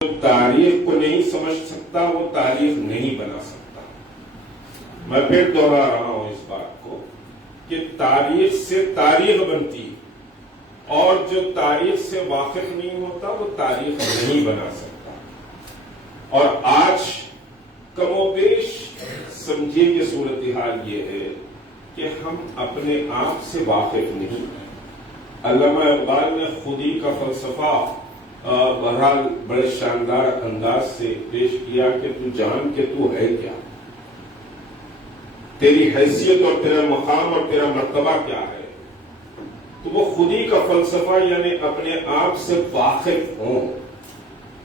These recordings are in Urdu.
تاریخ کو نہیں سمجھ سکتا وہ تاریخ نہیں بنا سکتا۔ میں پھر دوہرا رہا ہوں اس بات کو کہ تاریخ سے تاریخ بنتی اور جو تاریخ سے واقف نہیں ہوتا وہ تاریخ نہیں بنا سکتا۔ اور آج کم و بیش سمجھیے کہ صورتحال یہ ہے کہ ہم اپنے آپ سے واقف نہیں ہیں۔ علامہ اقبال نے خودی کا فلسفہ بہرحال بڑے شاندار انداز سے پیش کیا کہ تو جان کہ تو ہے کیا، تیری حیثیت اور تیرا مقام اور تیرا مرتبہ کیا ہے۔ تو وہ خودی کا فلسفہ یعنی اپنے آپ سے واقف ہوں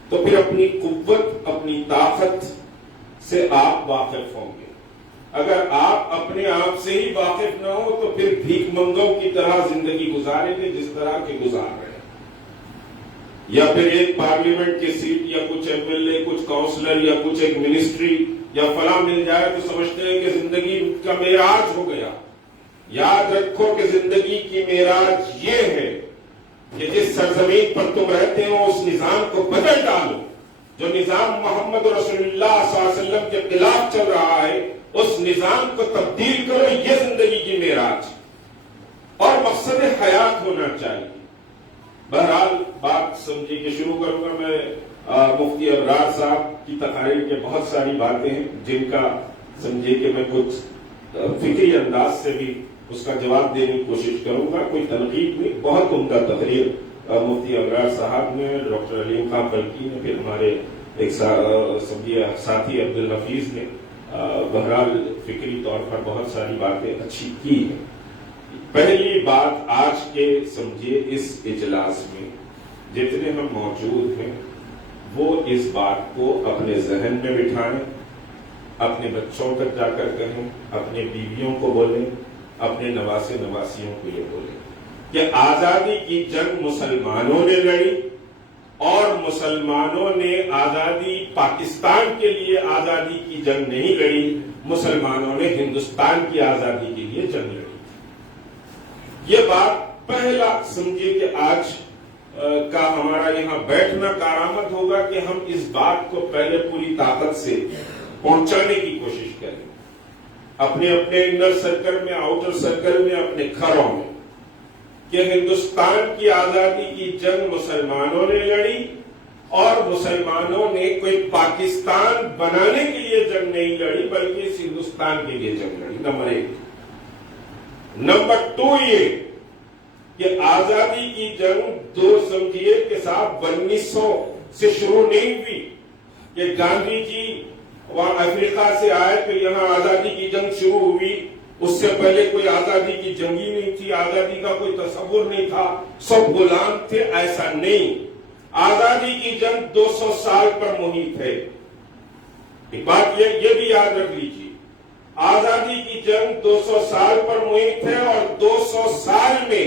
تو پھر اپنی قوت اپنی طاقت سے آپ واقف ہوں گے۔ اگر آپ اپنے آپ سے ہی واقف نہ ہو تو پھر بھیک منگوں کی طرح زندگی گزاریں گے جس طرح کے گزار رہے ہیں، یا پھر ایک پارلیمنٹ کی سیٹ یا کچھ ایم ایل اے کچھ کاؤنسلر یا کچھ ایک منسٹری یا فلاں مل جائے تو سمجھتے ہیں کہ زندگی کا معراج ہو گیا۔ یاد رکھو کہ زندگی کی معراج یہ ہے کہ جس سرزمین پر تم رہتے ہو اس نظام کو بدل ڈالو، جو نظام محمد رسول اللہ صلی اللہ علیہ وسلم کے خلاف چل رہا ہے اس نظام کو تبدیل کرو، یہ زندگی کی معراج اور مقصد حیات ہونا چاہیے۔ بہرحال بات سمجھے کہ شروع کروں گا میں مفتی ابرار صاحب کی تقاریر کے بہت ساری باتیں ہیں جن کا سمجھے کہ میں کچھ فکری انداز سے بھی اس کا جواب دینے کی کوشش کروں گا، کوئی تنقید نہیں۔ بہت عمدہ تقریر مفتی ابرار صاحب نے، ڈاکٹر علیم خان بلکی نے، پھر ہمارے ایک ساتھی عبدالحفیظ نے بہرحال فکری طور پر بہت ساری باتیں اچھی کی ہیں۔ پہلی بات آج کے سمجھیے اس اجلاس میں جتنے ہم موجود ہیں وہ اس بات کو اپنے ذہن میں بٹھائیں، اپنے بچوں تک جا کر کہیں، اپنے بیویوں کو بولیں، اپنے نواسے نواسیوں کو یہ بولیں کہ آزادی کی جنگ مسلمانوں نے لڑی اور مسلمانوں نے آزادی پاکستان کے لیے آزادی کی جنگ نہیں لڑی، مسلمانوں نے ہندوستان کی آزادی کے لیے جنگ لڑی۔ یہ بات پہلا سمجھیے کہ آج کا ہمارا یہاں بیٹھنا کارآمد ہوگا کہ ہم اس بات کو پہلے پوری طاقت سے پہنچانے کی کوشش کریں، اپنے اپنے انر سرکل میں، آؤٹر سرکل میں، اپنے گھروں میں، کہ ہندوستان کی آزادی کی جنگ مسلمانوں نے لڑی اور مسلمانوں نے کوئی پاکستان بنانے کے لیے جنگ نہیں لڑی بلکہ اس ہندوستان کے لیے جنگ لڑی، نمبر 1۔ نمبر 2 یہ کہ آزادی کی جنگ دو سمجھیے کہ صاحب 1900 سے شروع نہیں ہوئی کہ گاندھی جی وہاں افریقہ سے آئے تو یہاں آزادی کی جنگ شروع ہوئی، اس سے پہلے کوئی آزادی کی جنگ ہی نہیں تھی، آزادی کا کوئی تصور نہیں تھا، سب غلام تھے، ایسا نہیں۔ آزادی کی جنگ 200 سال پر محیط ہے۔ ایک بات یہ بھی یاد رکھ لیجیے، آزادی کی جنگ 200 سال پر محیط ہے اور 200 سال میں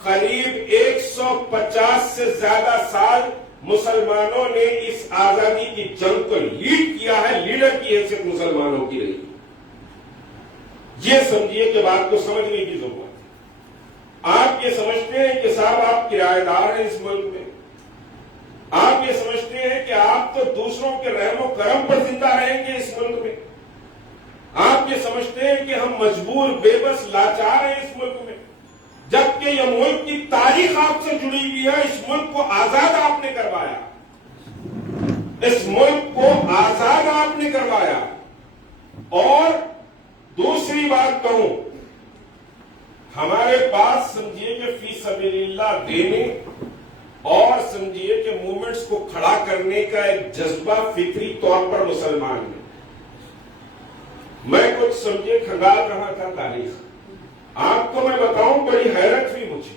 قریب 150 سے زیادہ سال مسلمانوں نے اس آزادی کی جنگ کو لیڈ کیا ہے، لیڈر کی حیثیت مسلمانوں کی رہی۔ یہ سمجھیے کہ بات کو سمجھنے کی ضرورت ہے۔ آپ یہ سمجھتے ہیں کہ صاحب آپ کرایہ دار ہیں اس ملک میں، آپ یہ سمجھتے ہیں کہ آپ تو دوسروں کے رحم و کرم پر زندہ رہیں گے اس ملک میں، آپ یہ سمجھتے ہیں کہ ہم مجبور بے بس لاچار ہیں اس ملک میں، جبکہ یہ ملک کی تاریخ آپ سے جڑی ہوئی ہے۔ اس ملک کو آزاد آپ نے کروایا، اس ملک کو آزاد آپ نے کروایا۔ اور دوسری بات کہوں، ہمارے پاس سمجھیے کہ فی سبیل اللہ دینے اور سمجھیے کہ موومنٹس کو کھڑا کرنے کا ایک جذبہ فطری طور پر مسلمان میں۔ میں کچھ سمجھے کھنگال رہا تھا تاریخ، آپ کو میں بتاؤں بڑی حیرت ہوئی مجھے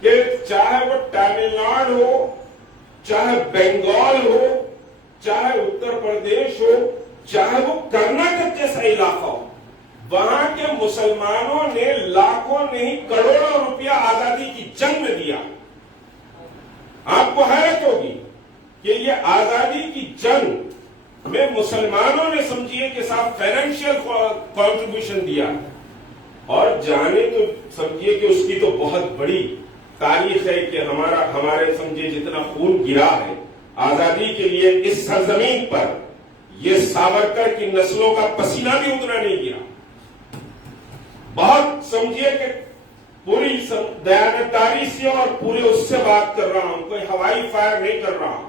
کہ چاہے وہ تامل ناڈو ہو، چاہے بنگال ہو، چاہے اتر پردیش ہو، چاہے وہ کرناٹک جیسا علاقہ ہو، وہاں کے مسلمانوں نے لاکھوں نہیں کروڑوں روپیہ آزادی کی جنگ میں دیا۔ آپ کو حیرت ہوگی کہ یہ آزادی کی جنگ میں مسلمانوں نے سمجھیے کہ صاحب فائنینشیل کنٹریبیوشن دیا، اور جانے تو سمجھیے کہ اس کی تو بہت بڑی تاریخ ہے کہ ہمارے سمجھے جتنا خون گرا ہے آزادی کے لیے اس سرزمین پر، یہ ساورکر کی نسلوں کا پسینہ بھی اتنا نہیں گرا. بہت سمجھیے کہ پوری دیانتداری سے اور پورے اس سے بات کر رہا ہوں، کوئی ہوائی فائر نہیں کر رہا ہوں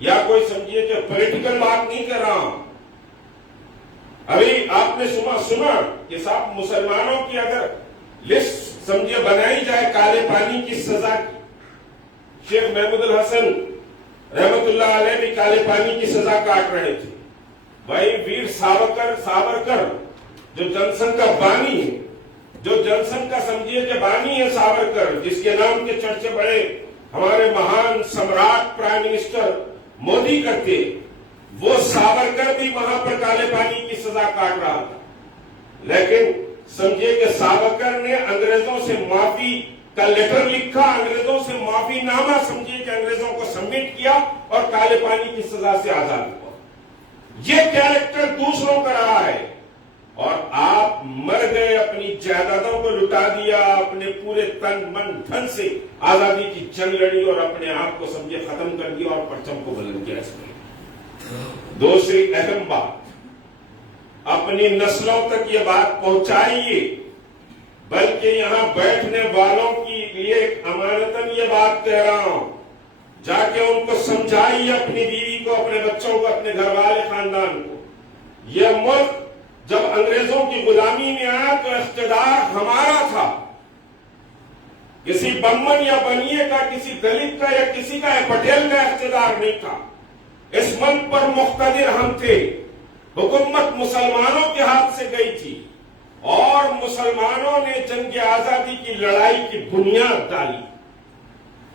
یا کوئی سمجھیے کہ پولیٹیکل بات نہیں کر رہا ہوں. ابھی آپ نے سنا کہ صاحب مسلمانوں کی اگر لسٹ سمجھے بنائی جائے کالے پانی کی سزا کی، شیخ محمود الحسن رحمت اللہ علیہ بھی کالے پانی کی سزا کاٹ رہے تھے. بھائی ویر ساورکر جو جنسنگھ کا بانی ہے، جو جنسنگھ کا سمجھیے کہ بانی ہے ساورکر، جس کے نام کے چرچے بڑے ہمارے مہان سمراٹ پرائم منسٹر مودی کرتے، وہ ساورکر بھی وہاں پر کالے پانی کی سزا کاٹ رہا تھا. لیکن سمجھیے کہ ساورکر نے انگریزوں سے معافی کا لیٹر لکھا، انگریزوں سے معافی نامہ سمجھیے کہ انگریزوں کو سبمٹ کیا اور کالے پانی کی سزا سے آزاد ہوا. یہ کیریکٹر دوسروں کا رہا ہے اور آپ مر گئے، اپنی جائیدادوں کو لٹا دیا، اپنے پورے تن من دھن سے آزادی کی جنگ لڑی اور اپنے آپ کو سمجھے ختم کر دیا اور پرچم کو بلند کیا. اس میں دوسری اہم بات، اپنی نسلوں تک یہ بات پہنچائیے، بلکہ یہاں بیٹھنے والوں کی لیے امانتاً یہ بات کہہ رہا ہوں، جا کے ان کو سمجھائیے، اپنی بیوی کو، اپنے بچوں کو، اپنے گھر والے خاندان کو. یہ ملک جب انگریزوں کی غلامی میں آیا تو اقتدار ہمارا تھا، کسی بمن یا بنیے کا، کسی دلت کا یا کسی کا پٹیل کا اقتدار نہیں تھا. اس ملک پر مقتدر ہم تھے، حکومت مسلمانوں کے ہاتھ سے گئی تھی اور مسلمانوں نے جنگ آزادی کی لڑائی کی بنیاد ڈالی.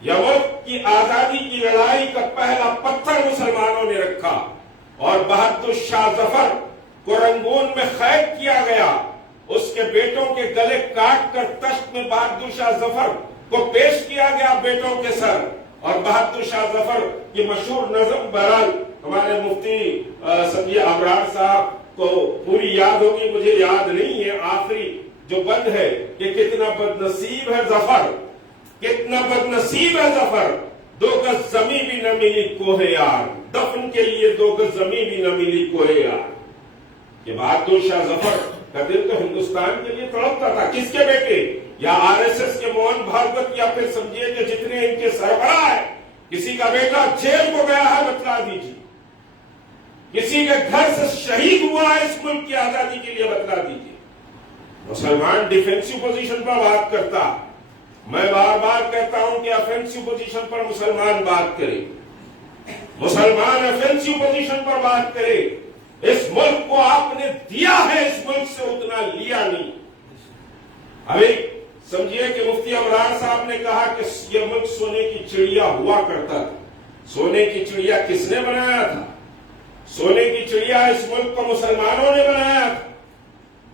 یہ ملک کی آزادی کی لڑائی کا پہلا پتھر مسلمانوں نے رکھا اور بہادر شاہ ظفر کو رنگون میں قید کیا گیا. اس کے بیٹوں کے گلے کاٹ کر تخت میں بہادر شاہ ظفر کو پیش کیا گیا بیٹوں کے سر. اور بہادر شاہ ظفر کی مشہور نظم بہرحال ہمارے مفتی سمجھے ابرار صاحب کو پوری یاد ہوگی، مجھے یاد نہیں ہے آخری جو بند ہے کہ کتنا بد نصیب ہے ظفر، کتنا بد نصیب ہے ظفر، 2 گز زمین بھی نہ ملی کوہ یار، دفن کے لیے 2 گز زمین بھی نہ ملی کوہ یار. کہ بہادر شاہ ظفر کا دل تو ہندوستان کے لیے تڑپتا تھا. کس کے بیٹے؟ یا آر ایس ایس کے موہن بھاگوت، یا پھر سمجھیے کہ جتنے ان کے سربراہ ہیں، کسی کا بیٹا جیل کو گیا ہے بتلا دیجیے، کسی کے گھر سے شہید ہوا ہے اس ملک کی آزادی کے لیے بتلا دیجیے. مسلمان ڈیفینسو پوزیشن پر بات کرتا، میں بار بار کہتا ہوں کہ افینسو پوزیشن پر مسلمان بات کرے، مسلمان افینسو پوزیشن پر بات کرے. اس ملک کو آپ نے دیا ہے، اس ملک سے اتنا لیا نہیں. ابھی سمجھیے کہ مفتی ابرار صاحب نے کہا کہ یہ ملک سونے کی چڑیا ہوا کرتا تھا. سونے کی چڑیا کس نے بنایا تھا؟ سونے کی چڑیا اس ملک کو مسلمانوں نے بنایا تھا.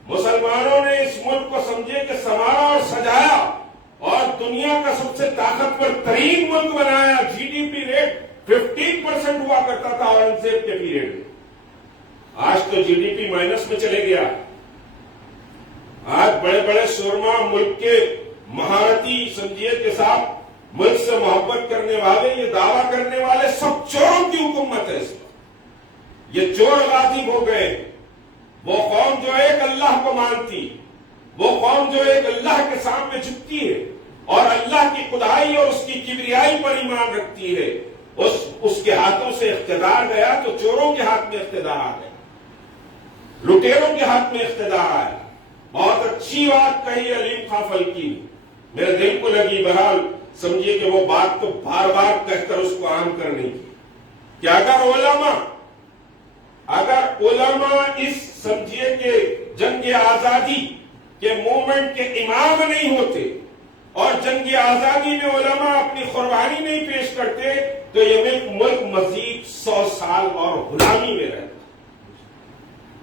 مسلمانوں نے اس ملک کو سمجھے کہ سنوارا اور سجایا اور دنیا کا سب سے طاقتور ترین ملک بنایا. جی ڈی پی ریٹ 15% ہوا کرتا تھا اورنگزیب کے پیریڈ میں. آج تو جی ڈی پی مائنس میں چلے گیا. آج بڑے بڑے سورما ملک کے مہارتی سمجھیے کے ساتھ ملک سے محبت کرنے والے، یہ دعویٰ کرنے والے سب چوروں کی حکومت ہے. اس پر یہ چور غالب ہو گئے. وہ قوم جو ایک اللہ کو مانتی، وہ قوم جو ایک اللہ کے سامنے جھکتی ہے اور اللہ کی خدائی اور اس کی کبریائی پر ایمان رکھتی ہے، اس کے ہاتھوں سے اقتدار گیا تو چوروں کے ہاتھ میں اقتدار آ گیا، لٹیروں کے ہاتھ میں اقتدار آیا. بہت اچھی بات کہی علیم خان فلکی، میرے دل کو لگی. بہرحال سمجھیے کہ وہ بات تو بار بار کہہ کر اس کو عام کرنے کی کہ اگر علماء اس سمجھیے کہ جنگ آزادی کے موومنٹ کے امام نہیں ہوتے اور جنگ آزادی میں علماء اپنی قربانی نہیں پیش کرتے تو یہ ملک مزید 100 سال اور غلامی میں رہتا.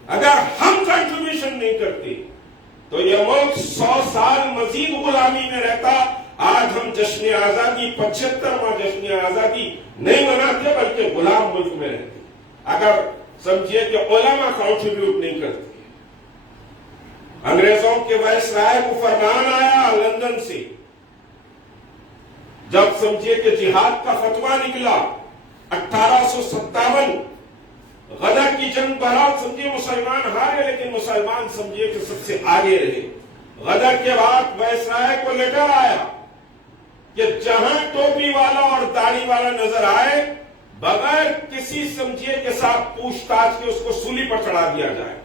اگر ہم کنٹریبیوشن نہیں کرتے تو یہ ملک 100 سال مزید غلامی میں رہتا. آج ہم جشن آزادی 75واں جشن آزادی نہیں مناتے بلکہ غلام ملک میں رہتے اگر سمجھیے کہ علماء کنٹریبیوٹ نہیں کرتے. انگریزوں کے وائس رائے کو فرمان آیا لندن سے جب سمجھیے کہ جہاد کا فتویٰ نکلا 1857 غدر کی جنگ بہرحال سمجھیے مسلمان ہارے، لیکن مسلمان سمجھیے کہ سب سے آگے رہے۔ غدر کے بعد وائسرائے کو لیٹر آیا کہ جہاں ٹوپی والا اور داڑھی والا نظر آئے بغیر کسی سمجھیے کے ساتھ پوچھ تاچھ کے اس کو سولی پر چڑھا دیا جائے۔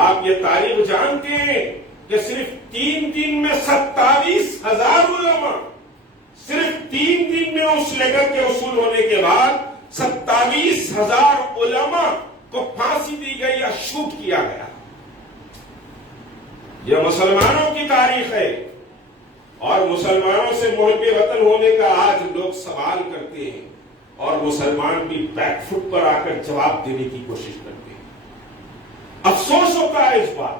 آپ یہ تاریخ جانتے ہیں کہ صرف 3 دن میں 27,000 علماء، صرف 3 دن میں اس لیٹر کے وصول ہونے کے بعد 27,000 علماء کو پھانسی دی گئی یا شوٹ کیا گیا۔ یہ مسلمانوں کی تاریخ ہے، اور مسلمانوں سے محب وطن ہونے کا آج لوگ سوال کرتے ہیں، اور مسلمان بھی بیک فٹ پر آ کر جواب دینے کی کوشش کرتے ہیں۔ افسوس ہوتا ہے اس بات،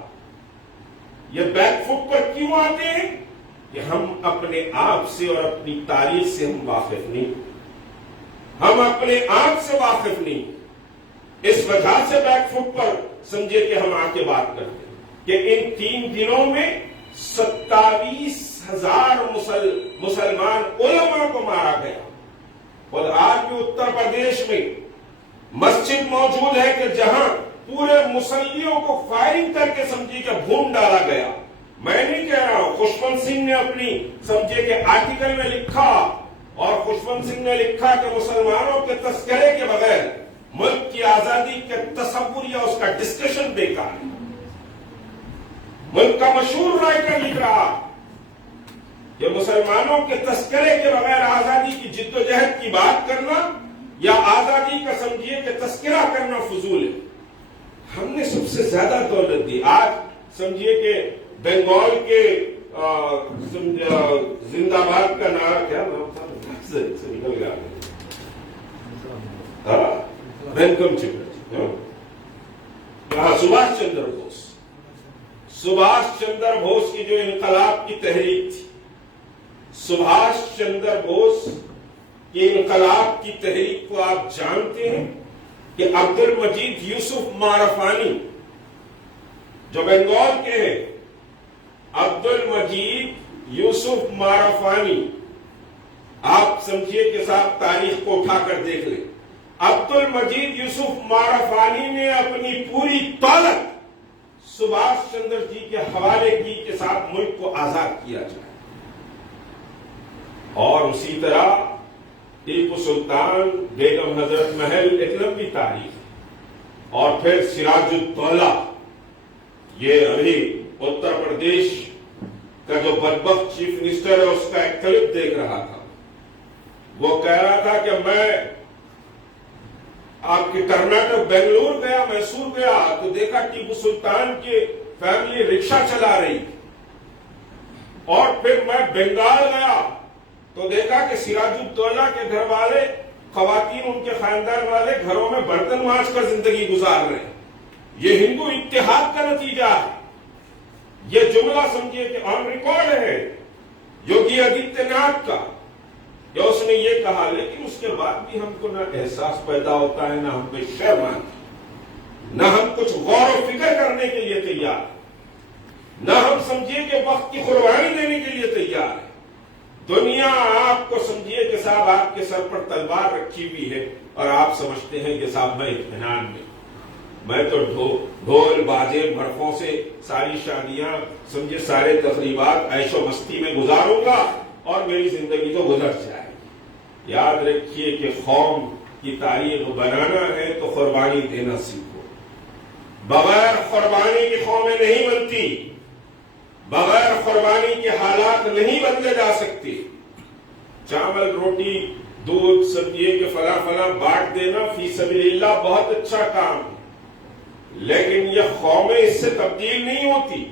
یہ بیک فٹ پر کیوں آتے ہیں کہ ہم اپنے آپ سے اور اپنی تاریخ سے ہم واقف نہیں، ہم اپنے آپ سے واقف نہیں، اس وجہ سے بیک فٹ پر سمجھے کہ ہم آ کے بات کرتے ہیں کہ ان 3 دنوں میں 27,000 مسلمان علماء کو مارا گیا۔ اور آج بھی اتر پردیش میں مسجد موجود ہے کہ جہاں پورے مسلیوں کو فائرنگ کر کے سمجھے کہ بھون ڈالا گیا۔ میں نہیں کہہ رہا ہوں، خوشونت سنگھ نے اپنی سمجھے کہ آرٹیکل میں لکھا، اور خوشونت سنگھ نے لکھا کہ مسلمانوں کے تذکرے کے بغیر ملک کی آزادی کے تصور یا اس کا ڈسکشن بیکار ہے۔ ملک کا مشہور رائٹر لکھ رہا کہ مسلمانوں کے تذکرے کے بغیر آزادی کی جد و جہد کی بات کرنا یا آزادی کا سمجھیے کہ تذکرہ کرنا فضول ہے۔ ہم نے سب سے زیادہ دولت دی۔ آج سمجھیے کہ بنگال کے زندہ باد کا نعرہ کیا نام تھا، نکل گیا، بینکم چندر، سبھاش چندر بوس۔ سبھاش چندر بوس کی جو انقلاب کی تحریک تھی، سبھاش چندر بوس کی انقلاب کی تحریک کو آپ جانتے ہیں کہ عبد المجید یوسف مارفانی جو بنگال کے ہیں، عبد المجید یوسف مارفانی، آپ سمجھیے کہ صاحب تاریخ کو اٹھا کر دیکھ لیں، عبد المجید یوسف مارفانی نے اپنی پوری دولت سبھاش چندر جی کے حوالے کی کہ ساتھ ملک کو آزاد کیا جائے۔ اور اسی طرح ٹیپو سلطان، بیگم حضرت محل، ایک لمبی تاریخ، اور پھر سراج الدولہ، یہ ابھی اتر پردیش کا جو بدبخت چیف منسٹر ہے اس کا ایک کلپ دیکھ رہا تھا، وہ کہہ رہا تھا کہ میں آپ کے کرناٹک بنگلور گیا، میسور گیا تو دیکھا ٹیپو سلطان کی فیملی رکشہ چلا رہی، اور پھر میں بنگال گیا تو دیکھا کہ سراج الدولہ کے گھر والے خواتین، ان کے خاندان والے گھروں میں برتن مانج کر زندگی گزار رہے ہیں۔ یہ ہندو اتحاد کا نتیجہ ہے۔ یہ جملہ سمجھیے کہ آن ریکارڈ ہے یوگی آدتیہ ناتھ کا، کہ اس نے یہ کہا، لیکن اس کے بعد بھی ہم کو نہ احساس پیدا ہوتا ہے، نہ ہم پہ شرم آتی، نہ ہم کچھ غور و فکر کرنے کے لیے تیار، نہ ہم سمجھیے کہ وقت کی قربانی دینے کے لیے تیار ہے۔ دنیا آپ کو سمجھیے کہ صاحب آپ کے سر پر تلوار رکھی ہوئی ہے، اور آپ سمجھتے ہیں کہ صاحب میں اطمینان میں تو ڈھول باجے بھڑکوں سے ساری شادیاں سمجھے سارے تقریبات عیش و مستی میں گزاروں گا اور میری زندگی تو گزر جائے گی۔ یاد رکھیے کہ قوم کی تاریخ بنانا ہے تو قربانی دینا سیکھو۔ بغیر قربانی کی قومیں نہیں بنتی، بغیر قربانی کے حالات نہیں بدلے جا سکتے۔ چاول روٹی دودھ سمجھیے کہ فلاں فلاں بانٹ دینا فی سبیل اللہ بہت اچھا کام ہے، لیکن یہ قومیں اس سے تبدیل نہیں ہوتی۔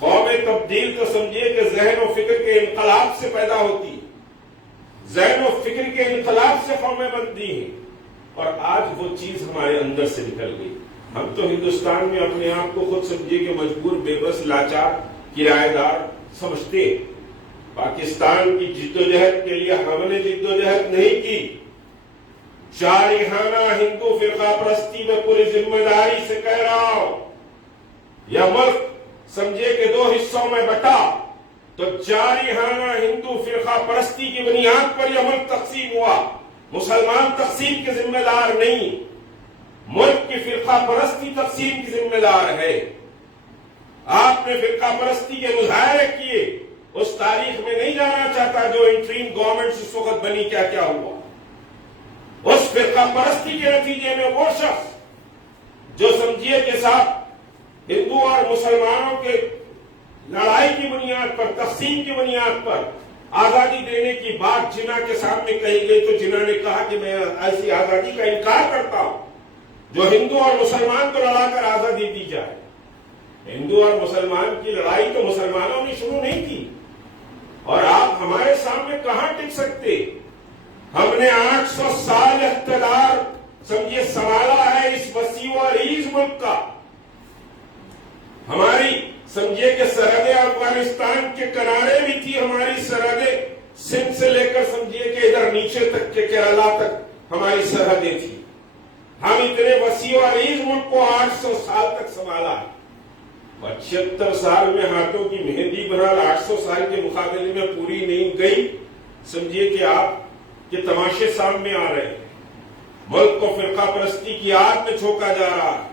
قومیں تبدیل تو سمجھیے کہ ذہن و فکر کے انقلاب سے پیدا ہوتی، ذہن و فکر کے انقلاب سے قومیں بنتی ہیں، اور آج وہ چیز ہمارے اندر سے نکل گئی۔ ہم تو ہندوستان میں اپنے آپ کو خود سمجھیے کہ مجبور، بے بس، لاچار، کرایہ دار سمجھتے۔ پاکستان کی جد و جہد کے لیے ہم نے جد و جہد نہیں کی۔ جارحانہ ہندو فرقہ پرستی میں پوری ذمہ داری سے کہہ رہا ہوں، یہ ملک سمجھے کہ 2 حصوں میں بٹا تو جارحانہ ہندو فرقہ پرستی کی بنیاد پر یہ ملک تقسیم ہوا. مسلمان تقسیم کے ذمہ دار نہیں، ملک کی فرقہ پرستی تقسیم کی ذمہ دار ہے. آپ نے فرقہ پرستی کے مظاہرے کیے، اس تاریخ میں نہیں جانا چاہتا جو انٹریم گورنمنٹ اس وقت بنی کیا کیا ہوا. اس فرقہ پرستی کے نتیجے میں وہ شخص جو سمجھیے کے ساتھ ہندو اور مسلمانوں کے لڑائی کی بنیاد پر، تقسیم کی بنیاد پر آزادی دینے کی بات جناح کے سامنے کہی گئی تو جناح نے کہا کہ میں ایسی آزادی کا انکار کرتا ہوں جو ہندو اور مسلمان کو لڑا کر آزادی دی جائے. ہندو اور مسلمان کی لڑائی تو مسلمانوں نے شروع نہیں کی، اور آپ ہمارے سامنے کہاں ٹک سکتے؟ ہم نے 800 سال اقتدار سمجھے سنبھالا ہے اس وسیع و عریض ملک کا. ہماری سمجھے کہ سرحدیں افغانستان کے کنارے بھی تھی، ہماری سرحدیں سندھ سے لے کر سمجھیے کہ ادھر نیچے تک کے کیرلا تک ہماری سرحدیں تھی. ہم اتنے وسیع و عریض ملک کو 800 سال تک سنبھالا ہے. 75 سال میں ہاتھوں کی مہندی بہرحال 800 سال کے مقابلے میں پوری نہیں گئی. سمجھیے کہ آپ کے تماشے سامنے آ رہے ہیں. ملک کو فرقہ پرستی کی آگ میں جھونکا جا رہا ہے.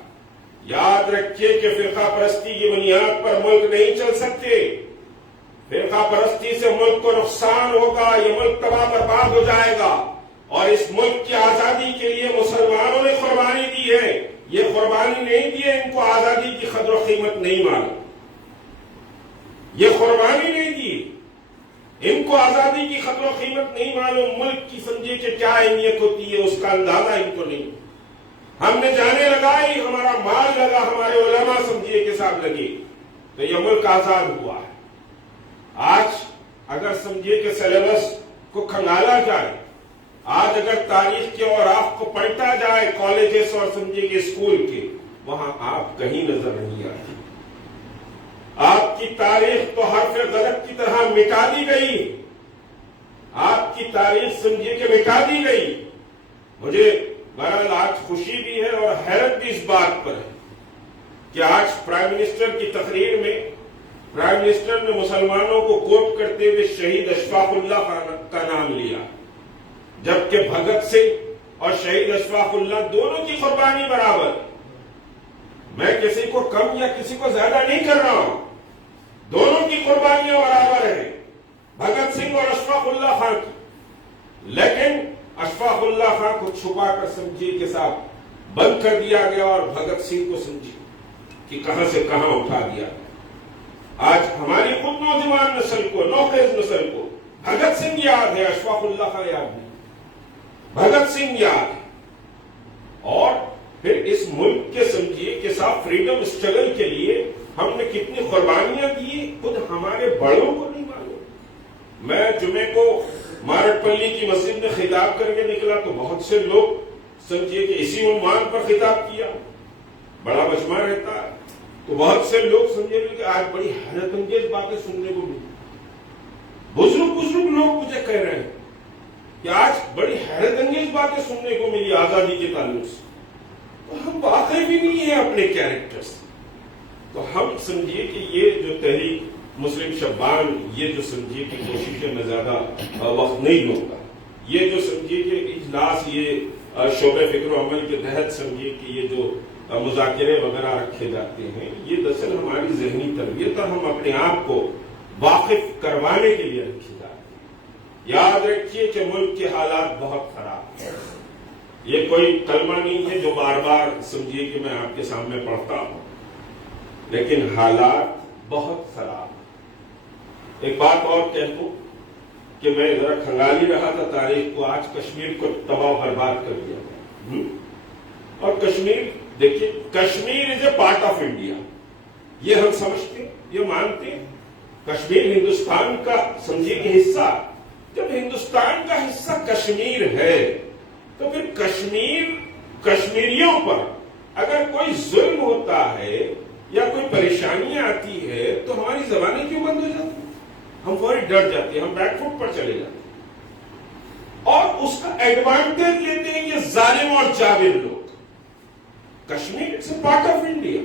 یاد رکھیے کہ فرقہ پرستی کی بنیاد پر ملک نہیں چل سکتے. فرقہ پرستی سے ملک کو نقصان ہوگا، یہ ملک تباہ برباد ہو جائے گا. اور اس ملک کی آزادی کے لیے مسلمانوں نے قربانی دی ہے. یہ قربانی نہیں دی ہے، ان کو آزادی کی قدر و قیمت نہیں معلوم. یہ قربانی نہیں دی، ان کو آزادی کی قدر و قیمت نہیں معلوم. ملک کی سمجھے کہ کیا اہمیت ہوتی ہے اس کا اندازہ ان کو نہیں. ہم نے جانے لگائی، ہمارا مال لگا، ہمارے علماء سمجھیے کے ساتھ لگے تو یہ ملک آزاد ہوا ہے. آج اگر سمجھیے کہ سلیبس کو کھنگالا جائے، آج اگر تاریخ کے اوراق کو پلٹا جائے کالجز اور سمجھیے کہ اسکول کے، وہاں آپ کہیں نظر نہیں آتی. آپ کی تاریخ تو حرف غلط کی طرح مٹا دی گئی. آپ کی تاریخ سمجھیے کہ مٹا دی گئی. مجھے بہرحال آج خوشی بھی ہے اور حیرت بھی اس بات پر ہے کہ آج پرائم منسٹر کی تقریر میں پرائم منسٹر نے مسلمانوں کو کوٹ کرتے ہوئے شہید اشفاق اللہ کا نام لیا، جبکہ بھگت سنگھ اور شہید اشفاق اللہ دونوں کی قربانی برابر. میں کسی کو کم یا کسی کو زیادہ نہیں کر رہا ہوں، دونوں کی قربانیاں برابر ہیں، بھگت سنگھ اور اشفاق اللہ خان کی. لیکن اشفاق اللہ خان کو چھپا کر سمجھیے کے ساتھ بند کر دیا گیا اور بھگت سنگھ کو سمجھیے کہ کہاں سے کہاں اٹھا دیا گیا. آج ہماری خود نوجوان نسل کو، نوخیز نسل کو بھگت سنگھ یاد ہے، اشفاق اللہ خان یاد نہیں. بھگت سنگھ یاد ہے. اور پھر اس ملک کے سمجھیے کہ ساتھ فریڈم اسٹرگل کے لیے ہم نے کتنی قربانیاں دی، خود ہمارے بڑوں کو نہیں معلوم. میں جمعے کو مارٹ پلی کی مسجد میں خطاب کر کے نکلا تو بہت سے لوگ سمجھیے کہ اسی عنوان پر خطاب کیا. بڑا مجمع رہتا ہے تو بہت سے لوگ سمجھے کہ آج بڑی حیرت انگیز باتیں سننے کو ملی. بزرگ لوگ مجھے کہہ رہے ہیں کہ آج بڑی حیرت انگیز باتیں سننے کو ملی آزادی کے تعلق سے. تو ہم واقعی بھی نہیں ہیں اپنے کیریکٹر سے. تو ہم سمجھیے کہ یہ جو تحریک مسلم شبان، یہ جو سمجھیے کہ کوششیں میں زیادہ وقت نہیں لوں گا. یہ جو سمجھیے کہ اجلاس، یہ شعبہ فکر و عمل کے تحت سمجھیے کہ یہ جو مذاکرے وغیرہ رکھے جاتے ہیں، یہ دراصل ہماری ذہنی تربیت اور ہم اپنے آپ کو واقف کروانے کے لیے رکھے جاتے ہیں. یاد رکھیے کہ ملک کے حالات بہت خراب ہیں. یہ کوئی کلمہ نہیں ہے جو بار بار سمجھیے کہ میں آپ کے سامنے پڑھتا ہوں، لیکن حالات بہت خراب. ایک بات اور کہہ دوں کہ میں ذرا کھنگالی رہا تھا تاریخ کو، آج کشمیر کو تباہ برباد کر دیا گیا. اور کشمیر دیکھیے، کشمیر از اے پارٹ آف انڈیا. یہ ہم سمجھتے ہیں، یہ مانتے ہیں کشمیر ہندوستان کا سمجھیے کہ حصہ. جب ہندوستان کا حصہ کشمیر ہے تو پھر کشمیریوں پر اگر کوئی ظلم ہوتا ہے یا کوئی پریشانی آتی ہے تو ہماری زبانیں کیوں بند ہو جاتی ہیں؟ ہم فوری ڈر جاتے ہیں، ہم بیک فٹ پر چلے جاتے ہیں اور اس کا ایڈوانٹیج لیتے ہیں یہ ظالم اور جابر لوگ. Kashmir it's a part of India.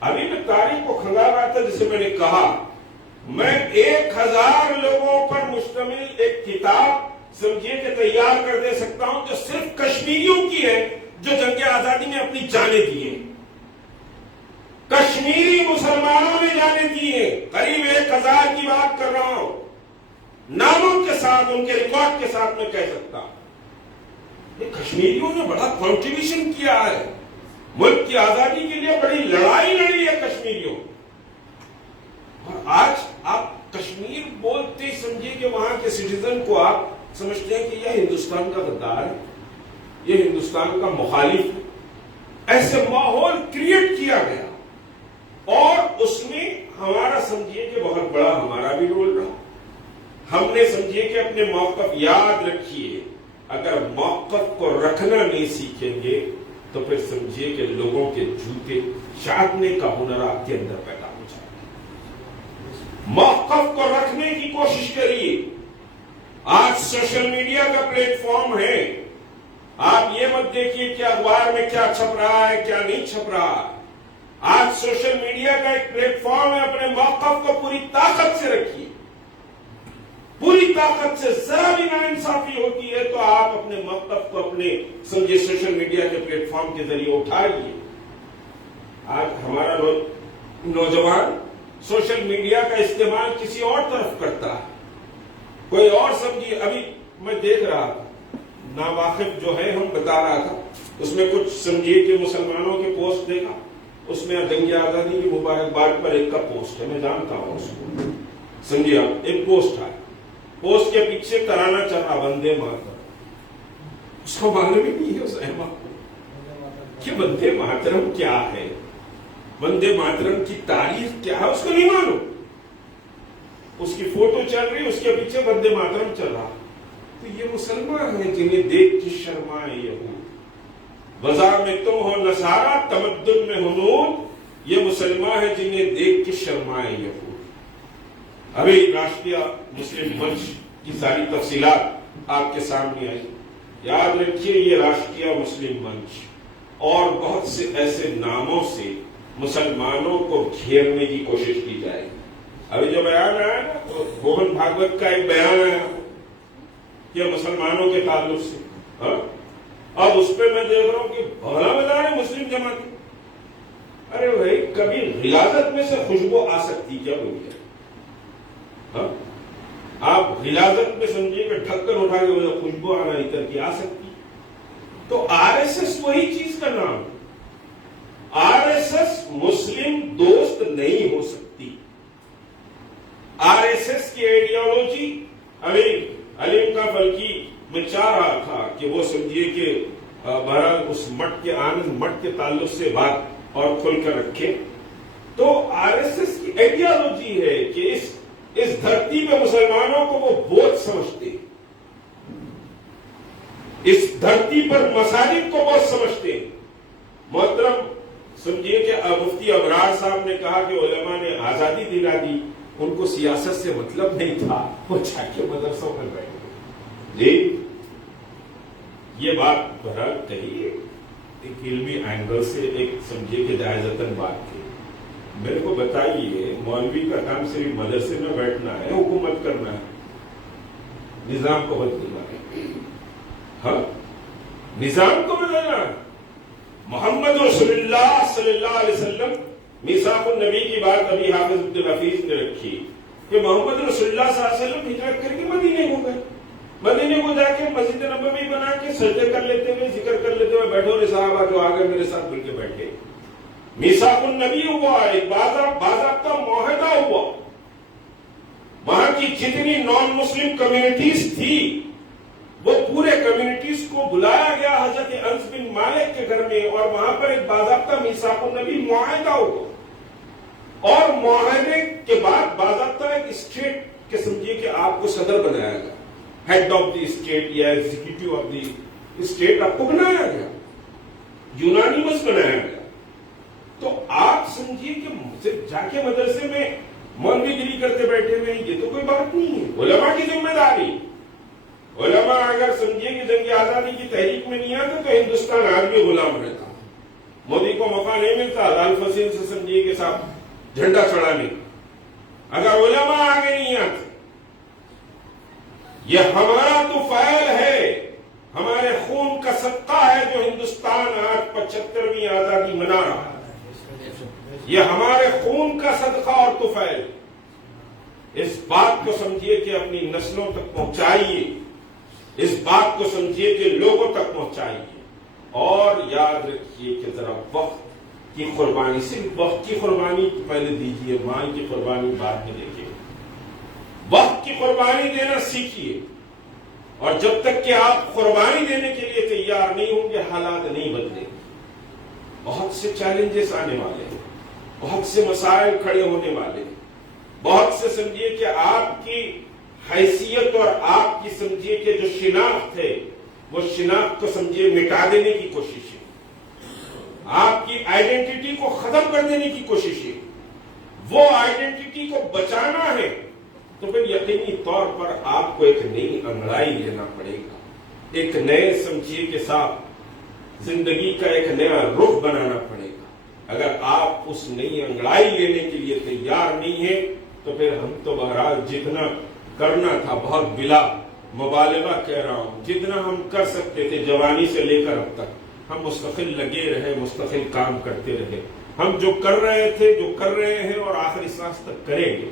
ابھی میں تاریخ کو کھنگال رہا تھا، جسے میں نے کہا میں 1000 لوگوں پر مشتمل ایک کتاب سمجھیے کہ تیار کر دے سکتا ہوں جو صرف کشمیریوں کی ہے جو جنگ آزادی میں اپنی جانیں دی ہیں. کشمیری مسلمانوں نے جانیں دی ہیں. قریب 1000 کی بات کر رہا ہوں. ناموں کے ساتھ ان کے ریکارڈ کے ساتھ میں کہہ سکتا ہوں یہ کشمیریوں نے بڑا کنٹریبیوشن کیا ہے. ملک کی آزادی کے لیے بڑی لڑائی لڑی ہے کشمیریوں. اور آج آپ کشمیر بولتے ہی سمجھیے کہ وہاں کے سٹیزن کو آپ سمجھتے ہیں کہ یہ ہندوستان کا غدار ہے, یہ ہندوستان کا مخالف ہے. ایسے ماحول کریٹ کیا گیا اور اس میں ہمارا سمجھیے کہ بہت بڑا ہمارا بھی رول رہا. ہم نے سمجھیے کہ اپنے موقف یاد رکھیے. اگر موقف کو رکھنا نہیں سیکھیں گے تو پھر سمجھیے کہ لوگوں کے جوتے چاٹنے کا ہنر آپ کے اندر پیدا ہو جائے گا. موقف کو رکھنے کی کوشش کریے. آج سوشل میڈیا کا پلیٹ فارم ہے. آپ یہ مت دیکھیے کہ اخبار میں کیا چھپ رہا ہے کیا نہیں چھپ رہا ہے. آج سوشل میڈیا کا ایک پلیٹ فارم ہے. اپنے موقف کو پوری طاقت سے رکھیے. پوری طاقت سے ذرا بھی ناانصافی ہوتی ہے تو آپ اپنے موقف کو اپنے سمجھے سوشل میڈیا کے پلیٹ فارم کے ذریعے اٹھائیے. آج ہمارا نوجوان سوشل میڈیا کا استعمال کسی اور طرف کرتا ہے. کوئی اور سمجھیے ابھی میں دیکھ رہا تھا ناواقف جو ہے ہم بتا رہا تھا اس میں کچھ سمجھیے کہ مسلمانوں کے پوسٹ دیکھا. اس میں جنگ آزادی کی مبارکباد پر ایک کا پوسٹ ہے. میں جانتا ہوں اس کو سمجھیے. آپ ایک پوسٹ ہے. پوسٹ کے پیچھے ترانہ چل رہا وندے ماترم. اس کو معلوم ہی نہیں ہے اس احمد کو کہ وندے ماترم کیا ہے, وندے ماترم کی تاریخ کیا ہے اس کو نہیں معلوم. اس کی فوٹو چل رہی اس کے پیچھے وندے ماترم چل رہا. تو یہ مسلمان ہیں جنہیں دیکھ کے شرمائے یہود. بازار میں تم ہو نصارا تمدن میں ہنود. یہ مسلمان ہیں جنہیں دیکھ کے شرمائے یہود. ابھی راشٹریہ مسلم منچ کی ساری تفصیلات آپ کے سامنے آئی. یاد رکھیے یہ راشٹریہ مسلم منچ اور بہت سے ایسے ناموں سے مسلمانوں کو گھیرنے کی کوشش کی جائے. ابھی جو بیان آیا نا تو موہن بھاگوت کا ایک بیان آیا کہ مسلمانوں کے تعلق سے. اب اس پہ میں دیکھ رہا ہوں کہ بھولا بتا رہے مسلم جماعت. ارے بھائی کبھی غلاظت میں سے خوشبو آ سکتی کیا بولیے. آپ غلاظت میں سمجھیے کہ ڈھکن اٹھا کے خوشبو آنا ادھر کی آ سکتی. تو آر ایس ایس وہی چیز کا نام. آر ایس ایس مسلم دوست نہیں ہو سکتی. آر ایس ایس کی آئیڈیالوجی علیم کا فلکی میں چاہ رہا تھا کہ وہ سمجھیے کہ بہرحال اس مٹ کے آنند مٹ کے تعلق سے بات اور کھل کر رکھے. تو آر ایس ایس کی آئیڈیالوجی ہے کہ اس دھرتی پہ مسلمانوں کو وہ بوجھ سمجھتے, اس دھرتی پر مساجد کو بوجھ سمجھتے. محترم سمجھیے کہ مفتی ابرار صاحب نے کہا کہ علماء نے آزادی دلا دی, ان کو سیاست سے مطلب نہیں تھا, وہ جا کے مدرسوں میں رہے. جی یہ بات بہرحال کہی ایک علمی اینگل سے ایک سمجھیے کہ جائزتاً بات کی. میرے کو بتائیے مولوی کا کام صرف مدرسے میں بیٹھنا ہے, حکومت کرنا ہے, نظام کو بدلنا ہے. ہاں نظام کو بدلنا ہے. محمد رسول اللہ صلی اللہ علیہ وسلم میثاق النبی کی بات ابھی حافظ عبد الحفیظ نے رکھی کہ محمد رسول اللہ صلی اللہ علیہ وسلم ہجرت کر کے مدینے کو گئے. مدینے کو جا کے مسجد نبوی بنا کے سجدے کر لیتے ہوئے ذکر کر لیتے ہوئے بیٹھو رہے صحابہ جو آگے میرے ساتھ مل کے بیٹھے. میثاق النبی ہوا, ایک باضابطہ معاہدہ ہوا. وہاں کی جتنی نان مسلم کمیونٹیز تھی وہ پورے کمیونٹیز کو بلایا گیا حضرت انس بن مالک کے گھر میں, اور وہاں پر ایک باضابطہ میثاق النبی معاہدہ ہوا. اور معاہدے کے بعد باضابطہ ایک اسٹیٹ کے سمجھیے کہ آپ کو صدر بنایا گیا, ہیڈ آف دی اسٹیٹ یا ایگزیکٹو آف دی اسٹیٹ آپ کو بنایا گیا, یونانیمس بنایا گیا. تو آپ سمجھیے کہ صرف جا کے مدرسے میں مولوی گیری کرتے بیٹھے ہوئے یہ تو کوئی بات نہیں ہے. علماء کی ذمہ داری, علماء اگر سمجھیے کہ جنگ آزادی کی تحریک میں نہیں آتے تو ہندوستان آج بھی غلام رہتا. مودی کو موقع نہیں ملتا لال فصیل سے سمجھیے کہ صاحب جھنڈا چڑھانے. اگر علماء آگے نہیں آتے، یہ ہمارا تو فعل ہے، ہمارے خون کا صدقہ ہے جو ہندوستان آج 75ویں آزادی منا رہا ہے، یہ ہمارے خون کا صدقہ اور طفیل۔ اس بات کو سمجھیے کہ اپنی نسلوں تک پہنچائیے، اس بات کو سمجھیے کہ لوگوں تک پہنچائیے، اور یاد رکھیے کہ ذرا وقت کی قربانی، صرف وقت کی قربانی پہلے دیجیے، مال کی قربانی بعد میں دیکھیے۔ وقت کی قربانی دینا سیکھیے، اور جب تک کہ آپ قربانی دینے کے لیے تیار نہیں ہوں گے حالات نہیں بدلیں گے۔ بہت سے چیلنجز آنے والے ہیں، بہت سے مسائل کھڑے ہونے والے ہیں، بہت سے سمجھیے کہ آپ کی حیثیت اور آپ کی سمجھیے کہ جو شناخت ہے وہ شناخت کو سمجھیے مٹا دینے کی کوشش ہے، آپ کی آئیڈینٹی کو ختم کر دینے کی کوشش ہے۔ وہ آئیڈینٹی کو بچانا ہے تو پھر یقینی طور پر آپ کو ایک نئی انگڑائی لینا پڑے گا، ایک نئے سمجھیے کے ساتھ زندگی کا ایک نیا رخ بنانا پڑے گا۔ اگر آپ اس نئی انگڑائی لینے کے لیے تیار نہیں ہیں تو پھر ہم تو بہرحال جتنا کرنا تھا، بہت بلا مبالغہ کہہ رہا ہوں، جتنا ہم کر سکتے تھے جوانی سے لے کر اب تک ہم مستقل لگے رہے، مستقل کام کرتے رہے، ہم جو کر رہے تھے، جو کر رہے ہیں اور آخری سانس تک کریں گے۔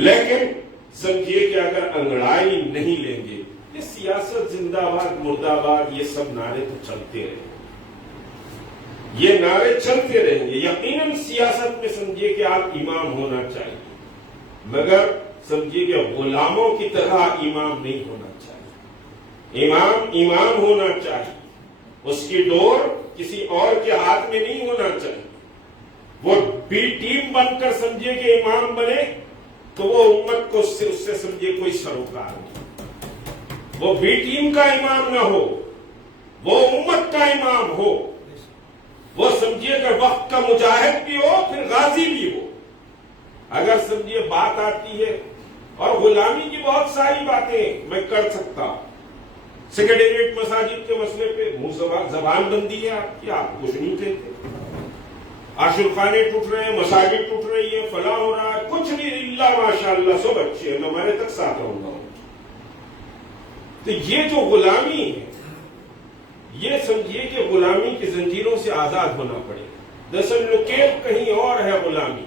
لیکن سمجھیے کہ اگر انگڑائی نہیں لیں گے، یہ سیاست زندہ باد مردہ آباد یہ سب نعرے تو چلتے رہیں گے، یہ نعرے چلتے رہیں گے۔ یقیناً سیاست میں سمجھیے کہ آپ امام ہونا چاہیے، مگر سمجھیے کہ غلاموں کی طرح امام نہیں ہونا چاہیے۔ امام ہونا چاہیے، اس کی ڈور کسی اور کے ہاتھ میں نہیں ہونا چاہیے۔ وہ بی ٹیم بن کر سمجھیے کہ امام بنے تو وہ امت کو اس سے سمجھیے کوئی سروکار نہیں۔ وہ بی ٹیم کا امام نہ ہو، وہ امت کا امام ہو، وہ سمجھیے کہ وقت کا مجاہد بھی ہو، پھر غازی بھی ہو۔ اگر سمجھیے بات آتی ہے، اور غلامی کی بہت ساری باتیں میں کر سکتا ہوں، سیکریٹریٹ مساجد کے مسئلے پہ منہ زبان بندی ہے آپ کی، آپ کچھ نہیں کہتے، عاشقخانے ٹوٹ رہے ہیں، مساجد ٹوٹ رہی ہیں، فلاں ہو رہا ہے، کچھ نہیں، اللہ ماشاءاللہ سب اچھے ہیں، میں ہمارے تک ساتھ رہوں گا۔ تو یہ جو غلامی ہے، یہ سمجھیے کہ غلامی کی زنجیروں سے آزاد ہونا پڑے گا۔ دراصل نکیل کہیں اور ہے غلامی،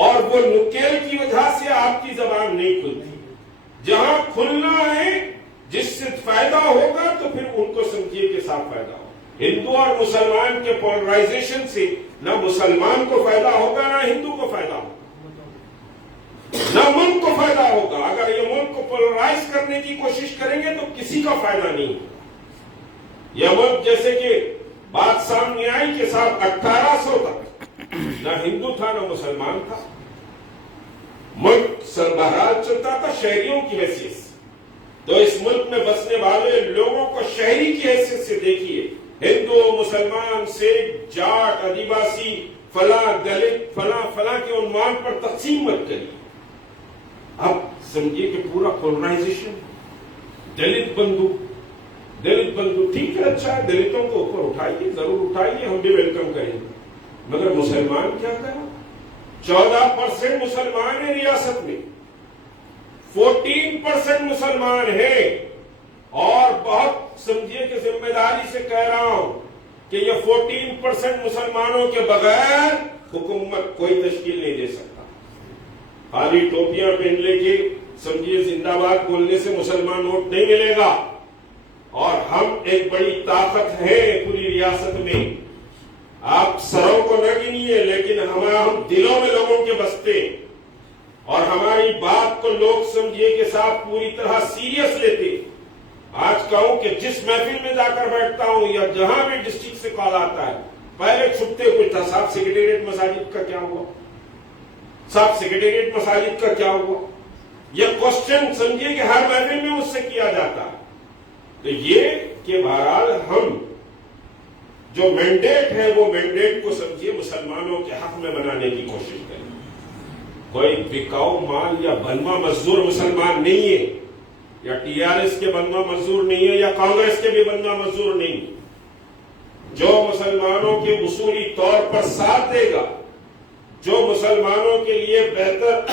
اور وہ نکیل کی وجہ سے آپ کی زبان نہیں کھلتی۔ جہاں کھلنا ہے، جس سے فائدہ ہوگا تو پھر ان کو سمجھیے کہ صاف فائدہ ہوگا۔ ہندو اور مسلمان کے پولرائزیشن سے نہ مسلمان کو فائدہ ہوگا، نہ ہندو کو فائدہ ہوگا، نہ ملک کو فائدہ ہوگا۔ اگر یہ ملک کو پولرائز کرنے کی کوشش کریں گے تو کسی کا فائدہ نہیں ہوگا۔ یہ ملک جیسے کہ بات سامنے آئی کہ صاحب 1800 تک نہ ہندو تھا نہ مسلمان تھا، ملک سربراہ چلتا تھا شہریوں کی حیثیت سے۔ تو اس ملک میں بسنے والے لوگوں کو شہری کی حیثیت سے دیکھیے، ہندو، مسلمان، سکھ، جاٹ، آدیواسی، فلاں دلت، فلاں کے عنوان پر تقسیم مت کریے۔ اب سمجھیے کہ پورا کولونائزیشن، دلت بندو ٹھیک ہے، اچھا ہے، دلتوں کو اوپر اٹھائیے، ضرور اٹھائیے، ہم بھی ویلکم کریں گے، مگر مسلمان کیا کریں؟ 14% مسلمان ہیں ریاست میں، 14% مسلمان ہیں، اور بہت سمجھیے کہ ذمہ داری سے کہہ رہا ہوں کہ یہ 14% مسلمانوں کے بغیر حکومت کوئی تشکیل نہیں دے سکتا۔ خالی ٹوپیاں پہن لے کے سمجھیے زندہ باد بولنے سے مسلمان ووٹ نہیں ملے گا، اور ہم ایک بڑی طاقت ہے پوری ریاست میں۔ آپ سروں کو نہ گنیے، لیکن ہم دلوں میں لوگوں کے بستے، اور ہماری بات کو لوگ سمجھیے کہ صاحب پوری طرح سیریس لیتے۔ آج کہوں کہ جس محفل میں جا کر بیٹھتا ہوں یا جہاں بھی ڈسٹرکٹ سے کال آتا ہے، پہلے چھپتے کچھ تھا، صاحب سیکریٹریٹ مساجد کا کیا ہوا، صاحب سیکریٹریٹ مساجد کا کیا ہوا، یہ کوسچن سمجھیے کہ ہر محفل میں مجھ سے کیا جاتا ہے۔ تو یہ کہ بہرحال ہم جو مینڈیٹ ہے وہ مینڈیٹ کو سمجھیے مسلمانوں کے حق میں بنانے کی کوشش کریں۔ کوئی بکاؤ مال یا بنوا مزدور مسلمان نہیں ہے، یا ٹی آر ایس کے بنوا مزدور نہیں ہے، یا کانگریس کے بھی بنوا مزدور نہیں۔ جو مسلمانوں کے اصولی طور پر ساتھ دے گا، جو مسلمانوں کے لیے بہتر